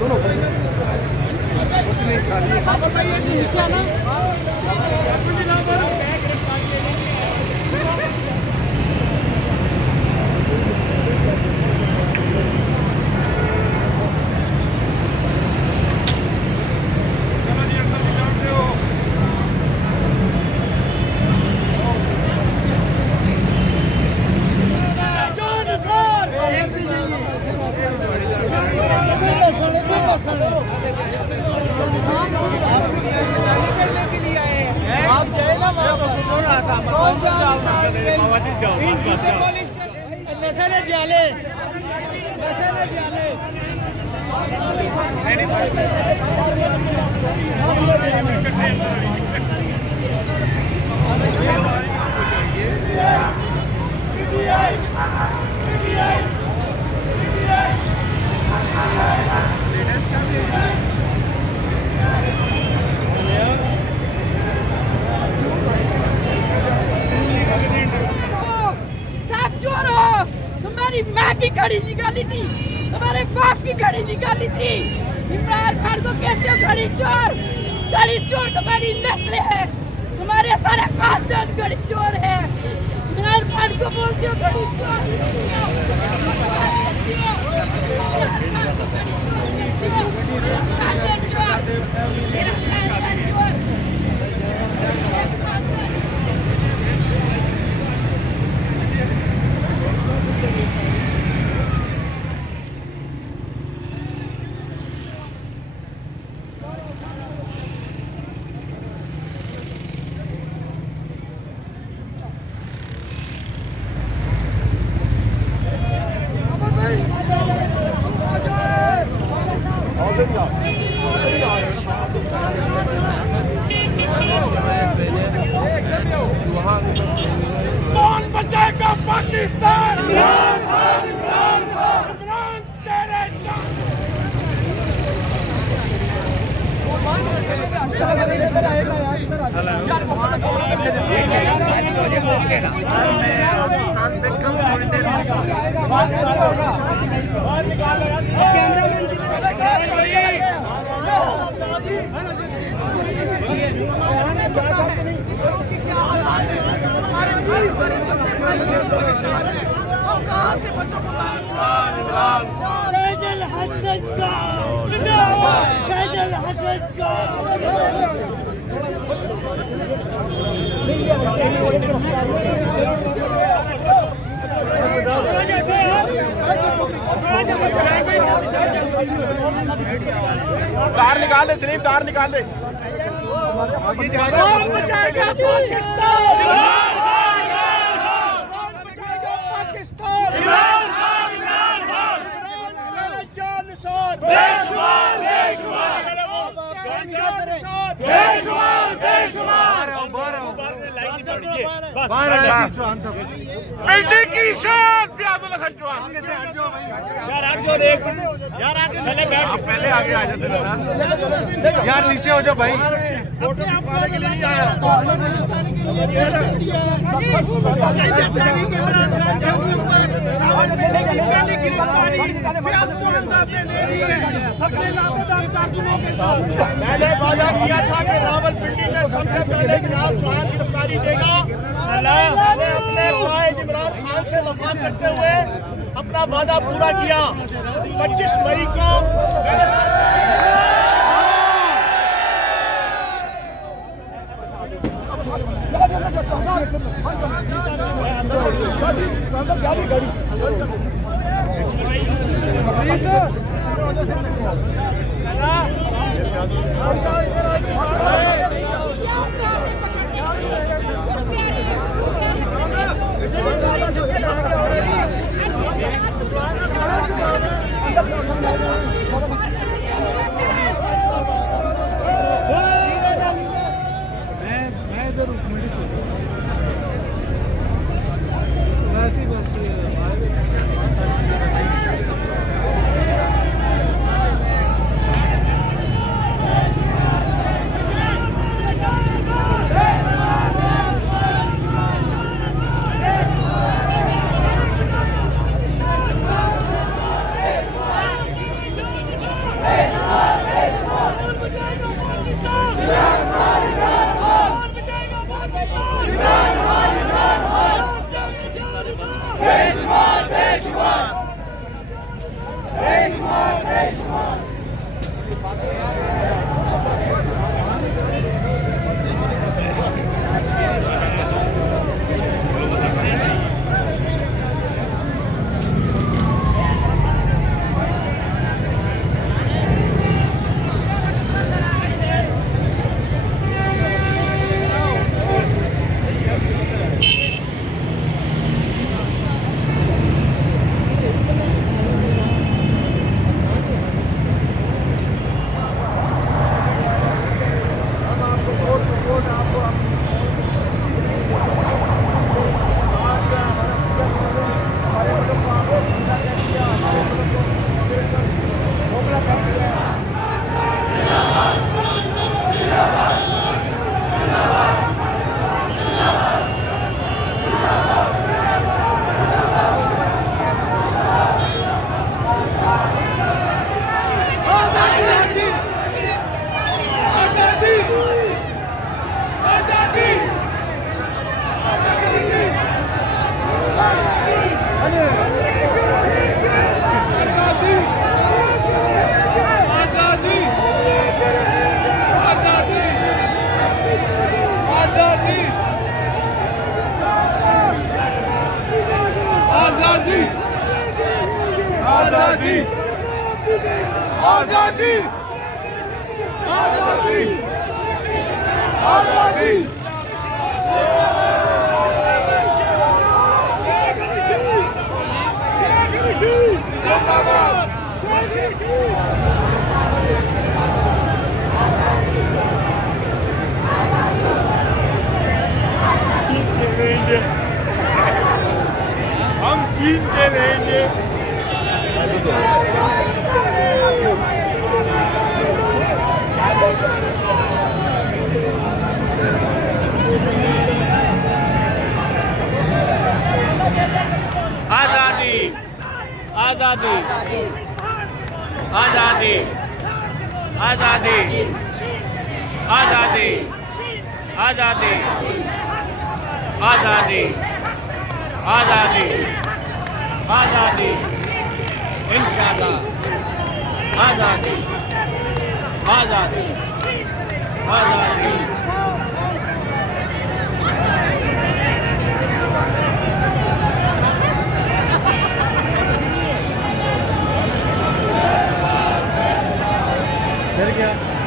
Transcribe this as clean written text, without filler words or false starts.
दोनों उसमें माँ की घड़ी निकाली थी, तुम्हारे बाप की घड़ी निकाली थी। इमरान खान को कहते हो घड़ी चोर तुम्हारी नस्ल है, तुम्हारे सारे खानदान घड़ी चोर है। इमरान खान को बोलते हो घड़ी चोर। कौन बचाएगा पाकिस्तान? इमरान तेरे कहाँ से बच्चों को तार निकाल दे सलीम, तार निकाल दे। कौन बचाएगा पाकिस्तान? कौन बचाएगा पाकिस्तान? की शान प्याजुल खान चौहान। पहले आगे आ जाते यार, नीचे हो जाओ भाई। फोटो खिंचवाने के लिए नहीं आया। मैंने वादा किया था कि रावलपिंडी में सबसे पहले फियाज चौहान गिरफ्तारी देगा। मैंने अपने कायद इमरान खान से वफा करते हुए अपना वादा पूरा किया। 25 मई को मैंने आजादी आजादी आजादी हम जीतते रहेंगे। आजादी आजादी आजादी आजादी आजादी आजादी आजादी आजादी आजादी इंशाअल्लाह आजादी आजादी आजादी डर गया।